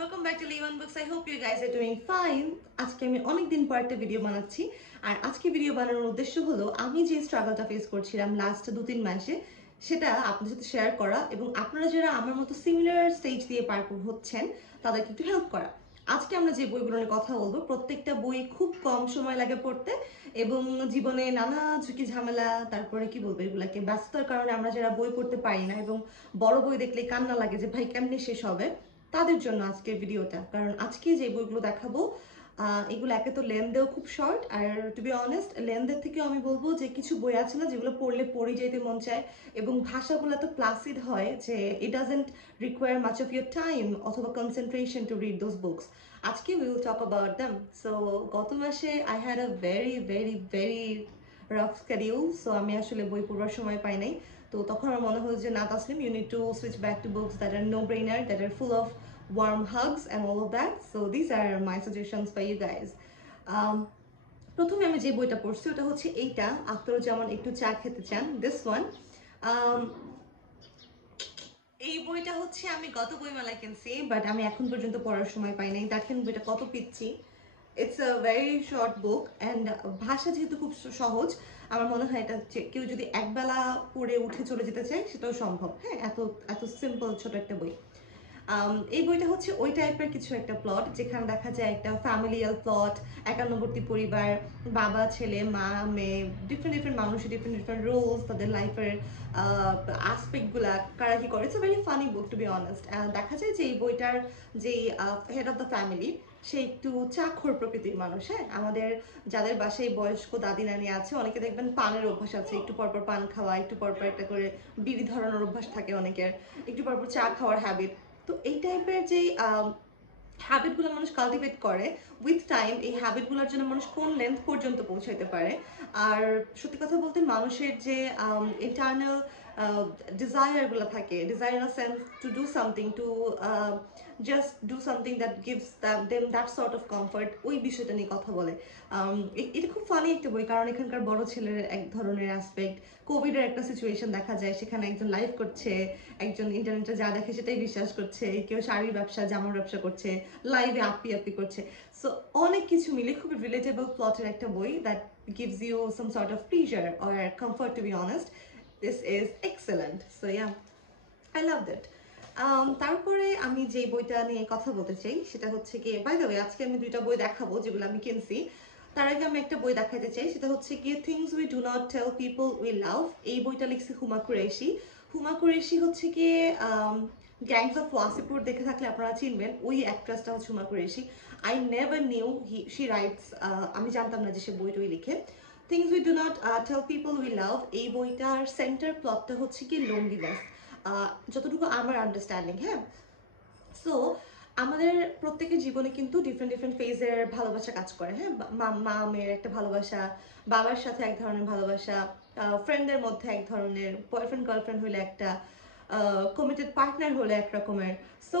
welcome back to Levan Books. I hope you guys are doing fine. আজকে আমি অনেক দিন পর একটা ভিডিও বানাচ্ছি আর আজকে ভিডিও বানানোর উদ্দেশ্য হলো আমি যে স্ট্রাগলটা ফেস করছিলাম লাস্ট 2-3 মাসে সেটা আপনাদের সাথে শেয়ার করা এবং আপনারা যারা আমার মতো সিমিলার স্টেজ দিয়ে পার হচ্ছেন তাদেরকে একটু হেল্প করা। আজকে আমরা যে বইগুলো নিয়ে কথা বলবো প্রত্যেকটা বই খুব কম সময় লাগে পড়তে এবং জীবনে নানা ঝুঁকি ঝামেলা তারপরে কি বলবো এগুলাকে ব্যস্ততার কারণে আমরা যারা বই পড়তে পারি না এবং বড় বই দেখলে কান্না লাগে যে ভাই কেমনে শেষ হবে, তাদের জন্য আজকের ভিডিওটা। কারণ আজকে যে বইগুলো দেখাবো এগুলো একে তো লেন্থেও খুব শর্ট আর টু বি অনেস্ট লেন্থের থেকেও আমি বলবো যে কিছু বই আছে না যেগুলো পড়লে পড়ে যেতে মন চায় এবং ভাষাগুলো তো প্লাসিড হয় যে it doesn't require much of your time অথবা concentration to read those books. আজকে will talk about them. So গত মাসে I had a very very very rough schedule, so আমি আসলে বই পড়বার সময় পাই নাই। তো তখন আমার মনে হলো যে না Taslim, you need to switch back to books that are no brainer, that are full of warm hugs and all of that. So these are my suggestions for you guys. প্রথমে আমি যে বইটা পড়ছি ওটা হচ্ছে এইটা, আখতারুজ্জামান একটু চা খেতে চান, দিস ওয়ান। এই বইটা হচ্ছে আমি গত বইমেলায় কিনছি বাট আমি এখন পর্যন্ত পড়ার সময় পাই নাই। দেখেন বইটা কত পিচ্ছি। It's a very short book and ভাষা যেহেতু খুব সহজ, আমার মনে হয় এটা কেউ যদি একবেলা পড়ে উঠে চলে যেতে চায় সেটাও সম্ভব। হ্যাঁ, এত এত সিম্পল ছোট একটা বই। এই বইটা হচ্ছে ওই টাইপের কিছু একটা প্লট যেখানে দেখা যায় একটা ফ্যামিলিয়াল প্লট, একান্নবর্তী পরিবার, বাবা ছেলে মা মেয়ে, ডিফারেন্ট ডিফারেন্ট মানুষের ডিফারেন্ট ডিফারেন্ট রোলস, তাদের লাইফের আসপেক্টগুলা কারা কি করে। It's a very funny book to be honest. দেখা যায় যে এই বইটার যে হেড অফ দ্য ফ্যামিলি সে একটু চাখর প্রকৃতির মানুষ। হ্যাঁ, আমাদের যাদের বাসায় বয়স্ক দাদি নানি আছে অনেকে দেখবেন পানের অভ্যাস আছে, একটু পরপর পান খাওয়া, একটু পরপর একটা করে বিড়ি ধরানোর অভ্যাস থাকে অনেকের, একটু পরপর চা খাওয়ার হ্যাবিট। তো এই টাইপের যে হ্যাবিটগুলো মানুষ কালটিভেট করে উইথ টাইম, এই হ্যাবিটগুলোর জন্য মানুষ কোন লেন্থ পর্যন্ত পৌঁছাইতে পারে। আর সত্যি কথা বলতে মানুষের যে ইন্টারনাল ডিজায়ারগুলো থাকে, desire in a sense to do something, to just do something that gives them that sort of comfort, ওই বিষয়টা নিয়ে কথা বলে। এটা খুব ফানি একটা বই কারণ এখানকার বড় ছেলের এক ধরনের অ্যাসপেক্ট, কোভিডের একটা সিচুয়েশন দেখা যায় সেখানে একজন লাইভ করছে, একজন ইন্টারনেটে যা দেখে সেটাই বিশ্বাস করছে, কেউ শাড়ির ব্যবসা জামার ব্যবসা করছে, লাইভে আপি আপি করছে। সো অনেক কিছু মিলে খুবই রিলেটেবল প্লটের একটা বই that gives you some sort of pleasure or comfort, to be honest. This is excellent. So yeah, I loved it. তারপরে আমি যে বইটা নিয়ে কথা বলতে চাই সেটা হচ্ছে কি, বাই দ্য ওয়ে আজকে আমি দুইটা বই দেখাবো যেগুলো আমি কিনছি। তার আগে আমি একটা বই দেখাতে চাই, সেটা হচ্ছে কি things we do not tell people we love. এই বইটা লিখছে হুমা কুরেশি। হুমা কুরেশি হচ্ছে কি গ্যাংস অফ ওয়াসিপুর দেখে থাকলে আপনারা চিনবেন, ওই অ্যাক্ট্রেসটা হচ্ছে Huma Qureshi. I never knew she writes, আমি জানতাম না যে সে বই টই লিখে। Things we do not tell people we love এই বইটার সেন্টার প্লটটা হচ্ছে কি লোনলিনেস, যতটুকু আমার আন্ডারস্ট্যান্ডিং। হ্যাঁ, সো আমাদের প্রত্যেকের জীবনে কিন্তু ডিফারেন্ট ডিফারেন্ট ফেজের ভালোবাসা কাজ করে। হ্যাঁ, মা মেয়ের একটা ভালোবাসা, বাবার সাথে এক ধরনের ভালোবাসা, ফ্রেন্ডদের মধ্যে এক ধরনের, বয়ফ্রেন্ড গার্লফ্রেন্ড হলে একটা, কমিটেড পার্টনার হলে এক রকমের। সো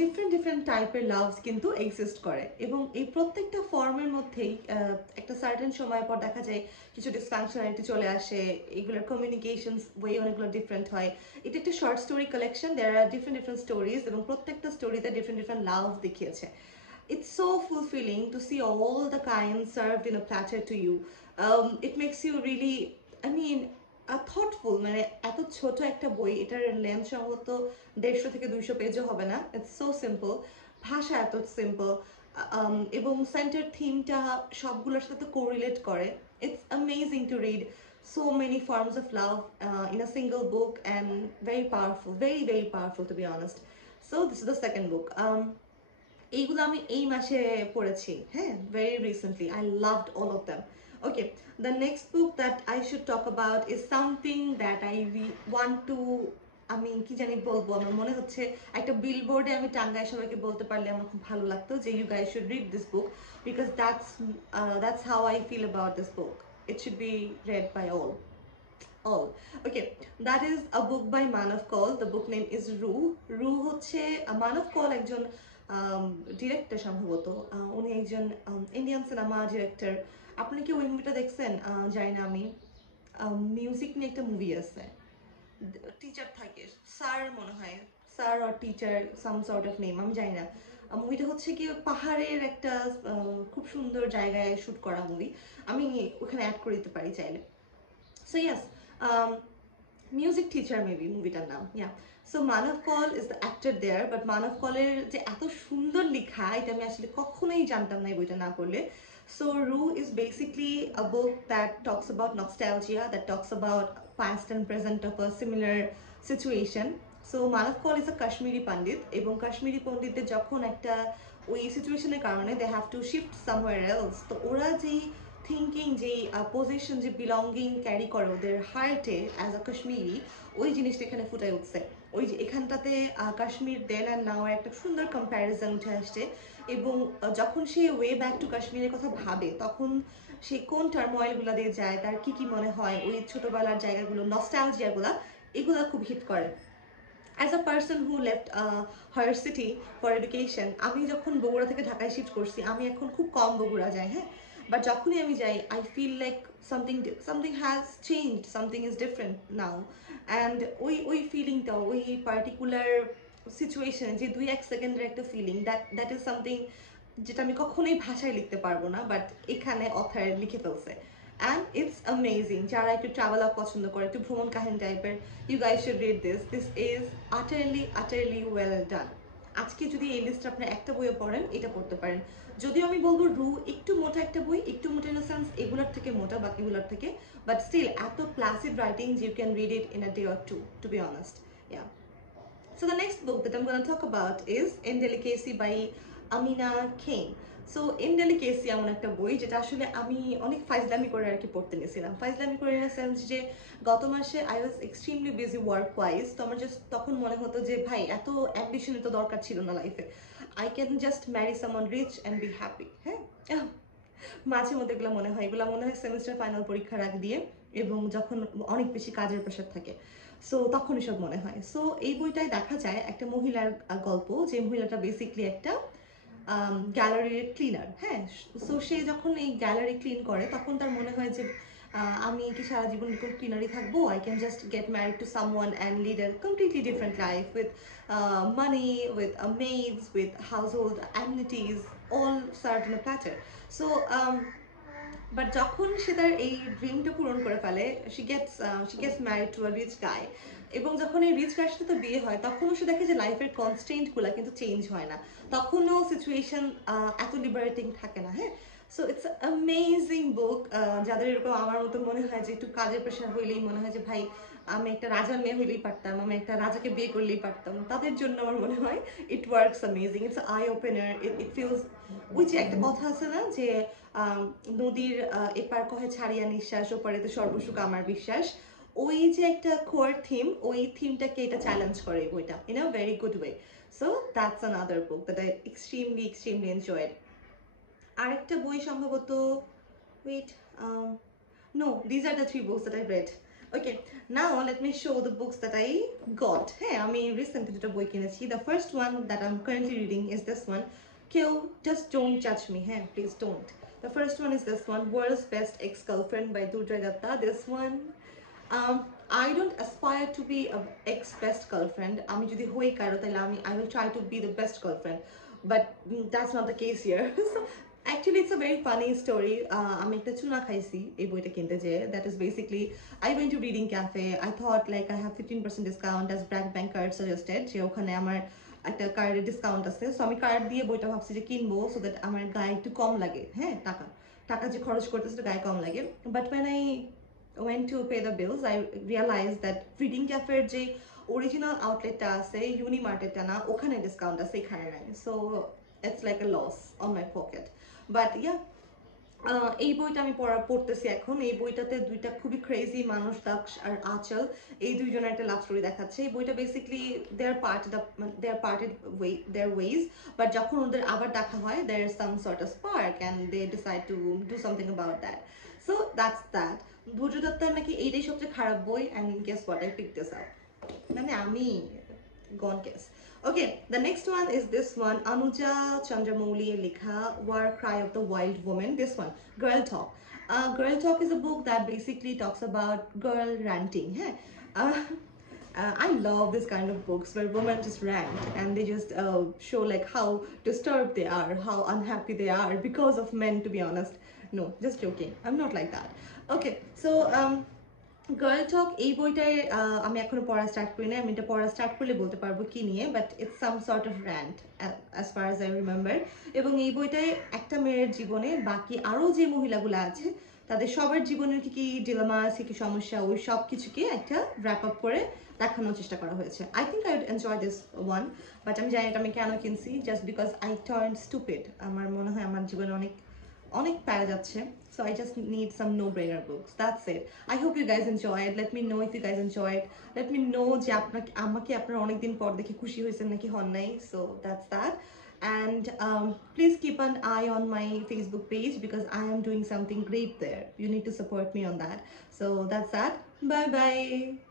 ডিফারেন্ট ডিফারেন্ট টাইপের লাভস কিন্তু এক্সিস্ট করে এবং এই প্রত্যেকটা ফর্মের মধ্যেই একটা সার্টেন সময় পর দেখা যায় কিছু ডিসফাংশনালিটি চলে আসে, এগুলোর কমিউনিকেশনস ওয়ে অনেকগুলো ডিফারেন্ট হয়। এটা একটা শর্ট স্টোরি কালেকশন, দেয়ার আর ডিফারেন্ট ডিফারেন্ট স্টোরিজ এবং প্রত্যেকটা স্টোরিতে ডিফারেন্ট ডিফারেন্ট লাভ দেখিয়েছে। It's so fulfilling to see all the kinds served in a platter to you. It makes you really, I mean, thoughtful. মানে এত ছোট একটা বই, এটার লেন্থ সম্ভবত 150 থেকে 200 পেজও হবে না। ইটস সো সিম্পল, ভাষা এত সিম্পল এবং সেন্টার থিমটা সবগুলোর সাথে তো কোরিলেট করে। It's amazing to read so many forms of love in a single book and very powerful, very very powerful to be honest. So this is the second book. এইগুলো আমি এই মাসে পড়েছি। হ্যাঁ, very recently I loved all of them. Okay, the next book that I should talk about is something that I want to, আমি কি জানি বলবো, আমার মনে হচ্ছে একটা বিলবোর্ডে আমি টাঙ্গায় সবাইকে বলতে পারলে আমার খুব ভালো লাগতো যে you guys should read this book because that's how I feel about this book. It should be read by all. Okay, that is a book by Manav Kaul. The book name is Rue. Rue হচ্ছে Manav Kaul একজন director সম্ভবত, উনি একজন Indian cinema director. আপনি কি ওই মুভিটা দেখছেন জানি না আমি, মিউজিক নিয়ে একটা মুভি আছে, টিচার থাকে স্যার মনে হয়, sir or teacher some sort of name আমি জানি না। মুভিটা হচ্ছে কি পাহাড়ের একটা খুব সুন্দর জায়গায় শ্যুট করা মুভি। আমি ওখানে অ্যাড করে দিতে পারি চাইলে। So yes, music teacher maybe মুভিটার নাম, yeah. So Manav Kaul is the actor there, but Manav কলের যে এত সুন্দর লেখা এটা আমি আসলে কখনোই জানতাম না এই বইটা না পড়লে। So Rue is basically a book that talks about nostalgia, that talks about past and present of a similar situation. So Manav Kaul is a Kashmiri Pandit, এবং কাশ্মীরি পণ্ডিতদের যখন একটা ওই সিচুয়েশনের কারণে they have to shift somewhere else, তো ওরা যেই থিঙ্কিং, যেই পজিশন, যে বিলঙ্গিং ক্যারি করে ওদের হার্টে অ্যাজ আ কাশ্মীরি, ওই জিনিসটা এখানে ফুটে উঠছে। ওই যে এখানটাতে কাশ্মীর দেন অ্যান্ড নাও একটা সুন্দর কম্প্যারিজন উঠে আসছে। এবং যখন সে ওয়ে ব্যাক টু কাশ্মীরের কথা ভাবে তখন সে কোন টার্ময়েলগুলো দিয়ে যায়, তার কি কি মনে হয়, ওই ছোটবেলার জায়গাগুলো, নস্টালজিয়াগুলো, এগুলো খুব হিট করে। As a person who left her city for education, আমি যখন বগুড়া থেকে ঢাকায় শিফট করছি, আমি এখন খুব কম বগুড়া যাই, হ্যাঁ, বাট যখনই আমি যাই I feel like something has changed, something is different now. And ওই ফিলিংটা, ওই পার্টিকুলার সিচুয়েশন, যে 2-1 সেকেন্ডের একটা ফিলিং, দ্যাট ইজ সামথিং যেটা আমি কখনোই ভাষায় লিখতে পারবো না, বাট এখানে অথার লিখে ফেলছে। And it's amazing. যারা একটু ট্রাভেল আপ পছন্দ করে, একটু ভ্রমণ কাহিনী টাইপের, you guys should read this is utterly well done. আজকে যদি এই লিস্টে আপনার একটা বইও পড়েন, এটা পড়তে পারেন। যদিও আমি বলবো রু একটু মোটা একটা বই, একটু মোটা ইন দ্য সেন্স এগুলোর থেকে মোটা, বাকিগুলোর থেকে, বাট স্টিল এত placid writing you can read it in a day or two, to be honest. Yeah. So the next book that I'm going to talk about is Indelicacy by Amina Kane. So indelicacy এমন একটা বই যেটা আসলে আমি অনেক ফাইজলামি করে আর কি পড়তে নিয়েছিলাম। ফাইজলামি করে ইন দ্য সেন্স যে গত মাসে I was extremely busy work wise, তো আমার জাস্ট তখন মনে হতো যে ভাই এত অ্যাম্বিশনের তো দরকার ছিল না লাইফে, I can just marry someone rich and be happy. হ্যাঁ, মাঝে মধ্যে এগুলো মনে হয়, সেমিস্টার ফাইনাল পরীক্ষার আগ দিয়ে, এবং যখন অনেক বেশি কাজের প্রেশার থাকে, সো তখন এসব মনে হয়। সো এই বইটায় দেখা যায় একটা মহিলার গল্প, যে মহিলাটা বেসিকলি একটা গ্যালারির ক্লিনার। হ্যাঁ, সো সে যখন এই গ্যালারি ক্লিন করে তখন তার মনে হয় যে আমি কি সারা জীবন এরকম ক্লিনারই থাকবো, I can just get married to someone and lead a completely different life with money, with maids, with household amenities, all served in a platter. So but যখন সে তার এই ড্রিমটা পূরণ করে ফেলে, she gets married to a rich guy, এবং যখন এই রিচ গাইয়ের সাথে বিয়ে হয় তখনও সে দেখে যে লাইফের কনস্ট্রেন্টগুলো কিন্তু চেঞ্জ হয় না, তখনও সিচুয়েশন এত লিবারেটিং থাকে না। হ্যাঁ, সো ইটস অ্যামেজিং বুক। যাদের এরকম আমার মতো মনে হয় যে একটু কাজের প্রেশার হইলেই মনে হয় যে ভাই আমি একটা রাজার মেয়ে হইলেই পারতাম, আমি একটা রাজাকে বিয়ে করলেই পারতাম, তাদের জন্য আমার মনে হয় it works amazing, it's I opener. It feels, ওই যে একটা কথা আছে না যে নদীর এপার কহে ছাড়িয়া নিঃশ্বাস, ওপারেতে সর্বসুখ আমার বিশ্বাস, ওই যে একটা কোর থিম, ওই থিমটাকে এটা চ্যালেঞ্জ করে এই বইটা in a very good way. So that's another book that I extremely enjoyed. আরেকটা বই সম্ভবত, wait, no, these are the 3 books that I read. Okay, now let me show the books that I got. Hey, আমি recently দুটো বই কিনেছি। The first one that I'm currently reading is this one, কেউ just don't judge me, hey, please don't. The first one is this one, World's Best Ex-Girlfriend by Durjay Datta. This one, I don't aspire to be a ex-best girlfriend. আমি যদি হই কারো তাহলে I will try to be the best girlfriend, but that's not the case here. So actually it's a very funny story. আমি একটা চুনা খাইছি এই বইটা কিনতে যেয়ে, that is basically I went to reading cafe. I thought like I have 15% discount as Bragg Bank card suggested, যে ওখানে আমার একটা কার্ডের ডিসকাউন্ট আছে, সো আমি কার্ড দিয়ে বইটা ভাবছি যে কিনবো সো দ্যাট আমার গায়ে একটু কম লাগে, হ্যাঁ, টাকা যে খরচ করতেছে গায়ে কম লাগে। But when I went to pay the bills, I realized that reading cafe এর যে অরিজিনাল আউটলেটটা আছে, ইউনিমার্টেরটা না, ওখানে ডিসকাউন্ট আছে, এখানে নাই, so it's like a loss on my pocket. But yeah, এই বইটা আমি পড়তেছি এখন। এই বইটাতে দুইটা খুবই ক্রেজি মানুষ, দাক্ষ আর আঁচল, এই দুইজনের একটা লাভ স্টোরি দেখাচ্ছে। এই বইটা basically they are parted their ways, but যখন ওদের আবার দেখা হয় there is some sort of spark and they decide to do something about that. So that's that. ধৈর্য দত্তার নাকি এইটাই সবচেয়ে খারাপ বই, and guess what, I picked this up. মানে আমি gone guess. Okay, the next one is this one, Anuja Chandramouli Likha, War Cry of the Wild Woman. This one, Girl Talk. Girl Talk is a book that basically talks about girl ranting. Hey? I love this kind of books where women just rant and they just show like how disturbed they are, how unhappy they are because of men, to be honest. No, just joking. I'm not like that. Okay, so girl talk এই বইটায় আমি এখনো পড়া start করি না। আমি এটা পড়া স্টার্ট করলে বলতে পারবো কি নিয়ে, but it's some sort of rent as far as I remember. এবং এই বইটায় একটা মেয়ের জীবনে বাকি আরও যে মহিলাগুলো আছে তাদের সবার জীবনের কি কি ডিলেমা আছে, কি সমস্যা, ওই সব কিছুকে একটা র্যাপ আপ করে দেখানোর চেষ্টা করা হয়েছে। I think I would enjoy this one, but আমি জানি এটা আমি কেন কিনছি, just because I turn stupid. আমার মনে হয় আমার জীবনে অনেক অনেক প্যারা যাচ্ছে, so I just need some no-brainer books. That's it. I hope you guys enjoy it. Let me know if you guys enjoy it. Let me know যে আপনাকে আমাকে আপনারা অনেকদিন পর দেখে খুশি হয়েছেন নাকি হন নাই. So that's that. And please keep an eye on my Facebook page because I am doing something great there. You need to support me on that. So that's that. Bye bye.